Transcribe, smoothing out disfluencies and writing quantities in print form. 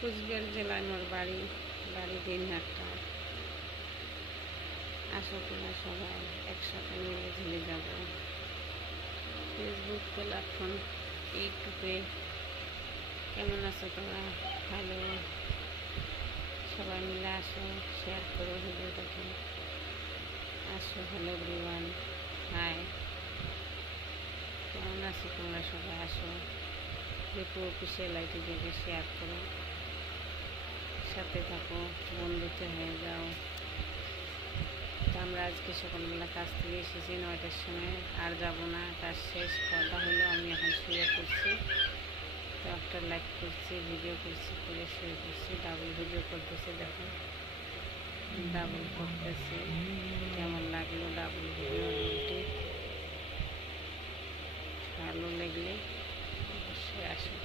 কুচবিহার জেলায় মোর বাড়ি দিনহাটা। আসো তোমরা সবাই একসাথে মিলে ঝুলে যাব। ফেসবুক প্ল্যাটফর্ম ইউটিউবে কেমন আছো তোমরা? হ্যালো, সবাই মিলে আসো, শেয়ার করো ভিডিওটাকে। আসো, হ্যালো এভরিওয়ান, হাই, কেমন আছো তোমরা সবাই? আসো, রিপু অফিসিয়াল আইডি থেকে শেয়ার করো, সাথে থাকো, বন্ধুতে হয়ে যাও। তো আমরা আজকে সকালবেলা কাজ থেকে এসেছি 9টার সময়, আর যাব না, কাজ শেষ। কথা হলো আমি এখন শুয়ে পড়ছি। তো একটা লাইক করছি, ভিডিও করছি, করে শুয়ে পড়ছি। ডাবল ভিডিও করতেছে, দেখো ডাবল করতেছে। কেমন লাগলো ডাবল ভিডিওটি? ভালো লাগলে অবশ্যই আসো।